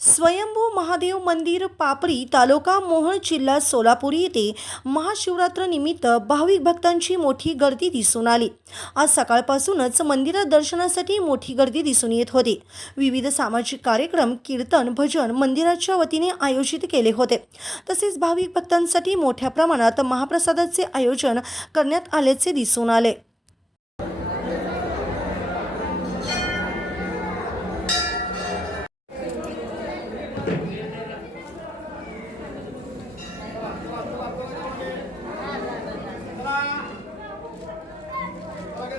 स्वयंभू महादेव मंदिर पापरी तालुका मोहोळ जिल्हा सोलापूर येथे महाशिवरात्र निमित्त भाविक भक्तांची मोठी गर्दी दिसून आली. आज सकाळपासूनच मंदिरात दर्शनासाठी मोठी गर्दी दिसून येत होती. विविध सामाजिक कार्यक्रम कीर्तन भजन मंदिराच्या वतीने आयोजित केले होते. तसेच भाविक भक्तांसाठी मोठ्या प्रमाणात महाप्रसादाचे आयोजन करण्यात आल्याचे दिसून आले.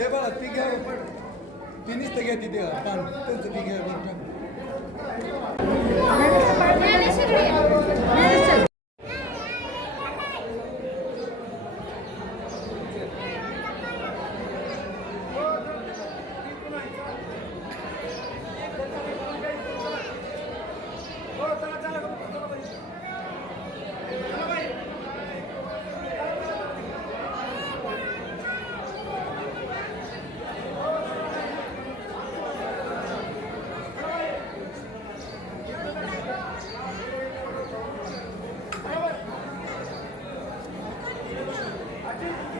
ते बघा ती घ्या तिन्हीच ते घ्या तिथे. ताण त्यांचं ती घ्या